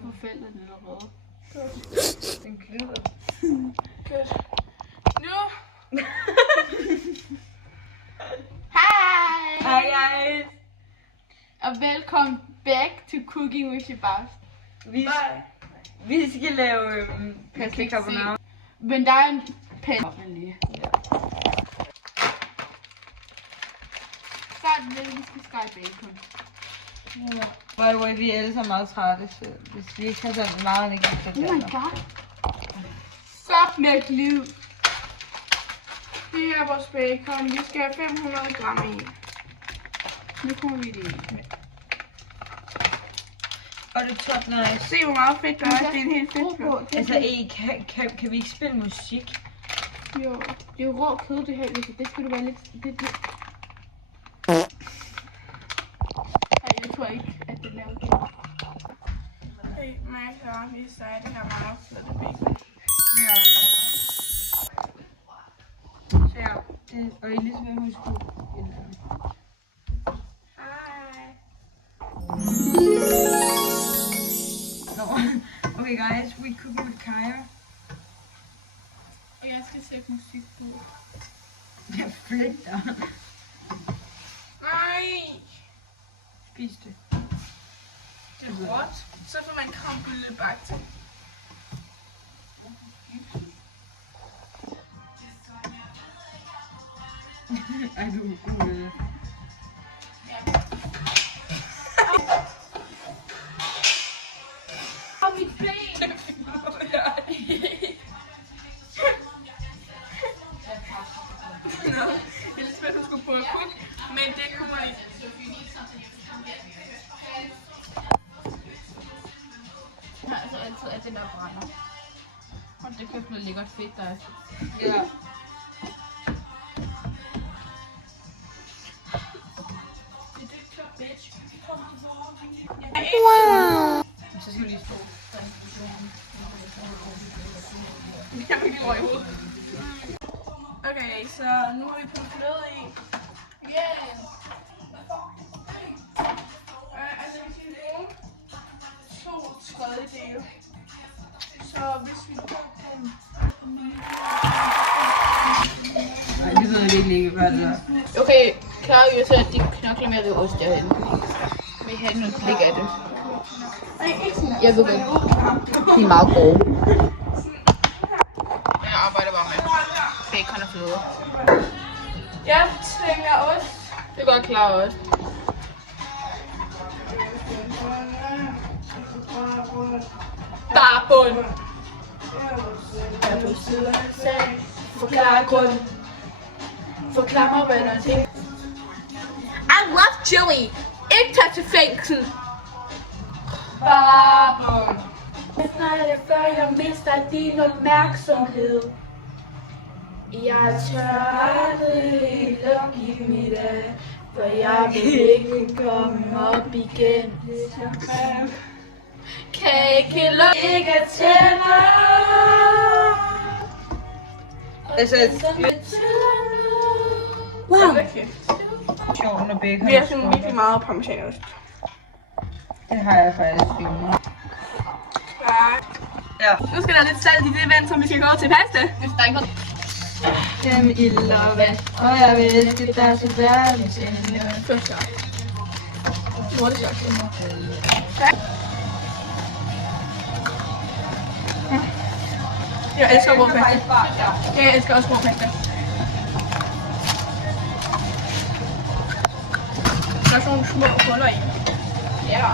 Hvorfor falder den allerede? Den glider. Godt. Nu! Hej! Hej guys! Og velkommen back to Cooking with your boss. Vi skal lave pasta carbonara. Men der er en pande lige. Så er det lidt, vi skal skære bacon. Ja. By the way, vi er alle sammen meget trætte, så hvis vi ikke har sådan meget energi til det. Oh my god. Så med glid. Det er vores bacon. Vi skal have 500 gram i. Nu kommer vi det i. Og det er top nice. Se hvor meget fedt der er. Det er en helt fedt på. Altså, kan vi ikke spille musik? Jo, det er jo rå kød det her, så det skal du være lidt... Jeg tror ikke, at det laver det. Hey, mig og vi sagde, det her meget flot bacon. Ja. Så ja, og Elisabeth, hun skulle Hej. No. Okay guys, we cooking with Kaja. Og jeg skal sætte musik på. Jeg flytter. Nej! Spis det. Det er råt. Så får man krambøllebagt. Ej, du er god. Og mit ben! Elisabeth, du skulle prøve at putte, men det kommer ikke. Jeg har altså altid, at den der brænder. Og det kan blive lækkert fedt, der er. Ja. Wow! Så skal vi lige stå. Jeg fik lige røg i hovedet. Okay, så nu har vi puttet fløde i. Yeah! Altså vi skal lave 2/3. Så hvis vi går på... Nej, det ved jeg virkelig ikke, hvad det er. Okay, klar jo så, at de knokler med det ost derhen. Vi har noget blik af det. Jeg ved det. De er meget gode. Jeg arbejder bare med bacon og fløde. Jeg tænker ost. Det er godt klar ost. Bare bund. Jeg på siden af sagen. Forklar kun. Forklar mig, hvad der er til. I love chili. Ikke tag til fængsel. Bare bund. Jeg før jeg mister din opmærksomhed. Jeg tør aldrig give mit af, for jeg vil ikke komme op igen. Kan ikke lukke tænder. Altså, wow. Sjovt, når bacon Vi har sådan virkelig meget parmesanost. Det har jeg faktisk filmet. Ja. Nu skal der lidt salt i det vand, som vi skal gå til pasta. Hvis der ikke er Dem ild og vand, og jeg vil elske dig til verdens ende. første shot. Hurtigt shot. Jeg elsker rå pasta. Jeg elsker også rå pasta. Der er sådan nogle små huller i. Ja.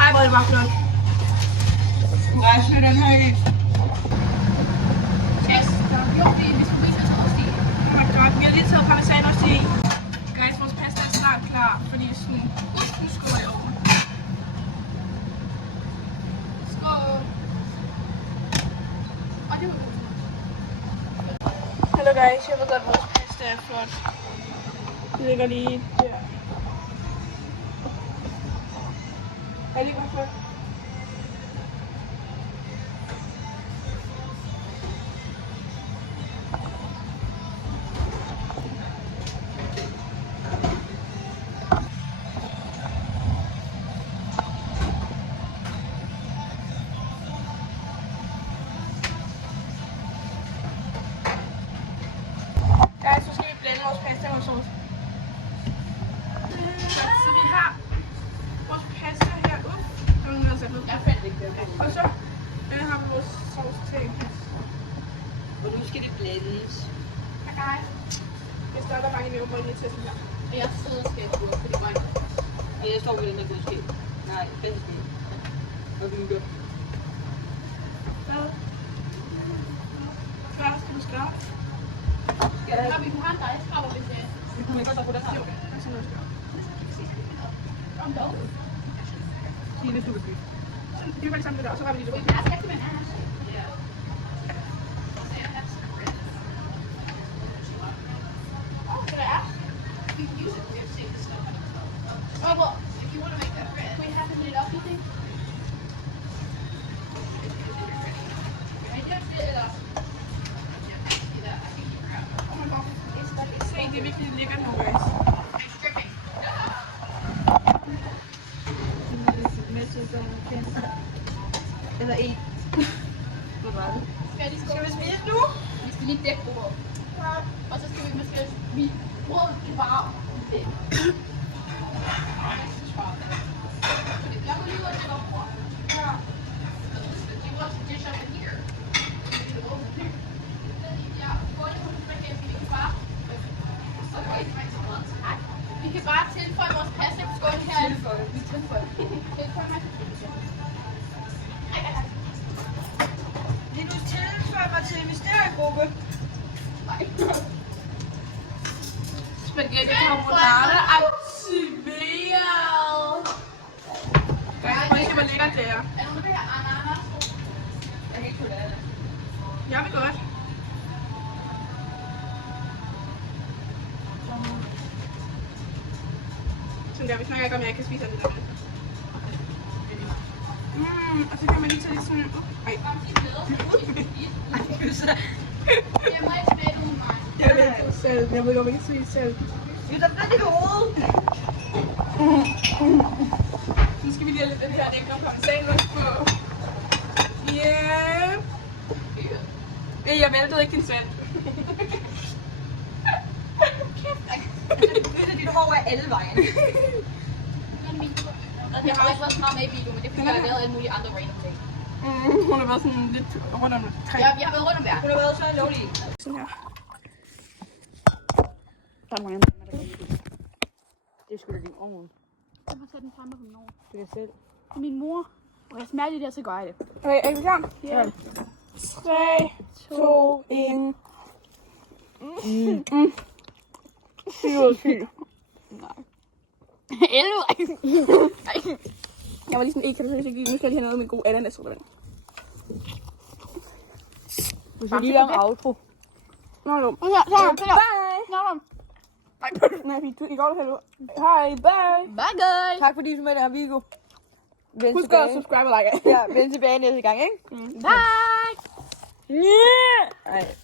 Ej, hvor er det bare flot. Nej, så den her ikke. Yes, jo, det er vi skulle vise os ost i. Oh my god, vi har lige taget parmesanost i. Guys, vores pasta er snart klar, fordi sådan, nu skruer jeg over. Skål. Og det var godt. Hello guys, jeg ved godt, vores pasta er flot. Det ligger lige der. Kan jeg lige godt få? Så skal vi blande vores pasta med sauce. Så vi har vores pasta her ud. Jeg fandt ikke det. Og så har vi vores sauce til. Og nu skal det blandes. Okay. Jeg starter bare lige med at lige testen her. Og jeg sidder og skal gå, for det var ikke. Ja, jeg står ved den der godske. Nej, bedste. Og hygge. Hvad skal du skrabe? Ja, vi kunne have en dejskrabber, hvis det er. Vi kunne ikke godt på den her. Om dog. Sige det, du vil bytte. Det er bare det samme, det der, og så har vi lige det. Jeg skal ikke med her. Oh, well, if you want to make that bread, we have to heat it up, you think? Se, det er virkelig lækkert nu, guys. Eller en. Hvor var det? Skal vi spise nu? Vi skal lige dække bordet. Og så skal vi måske bordet er varmt. Jeg vil lige godt op for. Ja. Do you want to dish up in here? Ja, går jeg på den spaghetti, vi kan bare... Vi kan bare tilføje vores pasta på skålen her. Vi tilføjer. Tilføjer mig. Vil du tilføje mig til mysteriegruppe? Spaghetti carbonara aktiveret. Guys, prøv lige hvor lækkert det er. Er der nogen, der har ananas? Jeg kan ikke kunne lade det. Jeg vil godt. Sådan der, vi snakker ikke om, jeg ikke kan spise alt det der. Og så kan man lige tage lidt sådan en... Ej. Jeg må ikke smage uden mig. Jeg ved det selv. Jeg ved godt, ikke spise selv. Det er da rigtig god. Nu skal vi lige have lidt den her lækre parmesanost på. Yeah. Jeg væltede ikke din sand. Dit hår er alle vejen. Jeg har ikke været så meget med i videoen, men det er fordi, jeg har lavet alle mulige andre random ting. Hun har været sådan lidt rundt om træ. Jeg har været rundt om verden. Hun har været så lovlig. Sådan her. Der er mange Det er sgu da din ovn. Jeg har sat den fremme på min år. Det er selv. Min mor. Og jeg smager det der, så gør jeg det. Okay, er I klar? Ja. 3, 2, 1. Nej. 11. Jeg var lige sådan, ikke kan du seriøst ikke lide. Nu skal jeg lige have noget med en god ananas-sodavand. Du skal lige lave en outro. Nå jo. Så. Bye! Nå. Nej, I går det hej, bye! Bye guys. Tak fordi du så med i den her video. Husk at subscribe og like. Ja, vend tilbage næste gang, ikke? Bye. Yeah! Ej.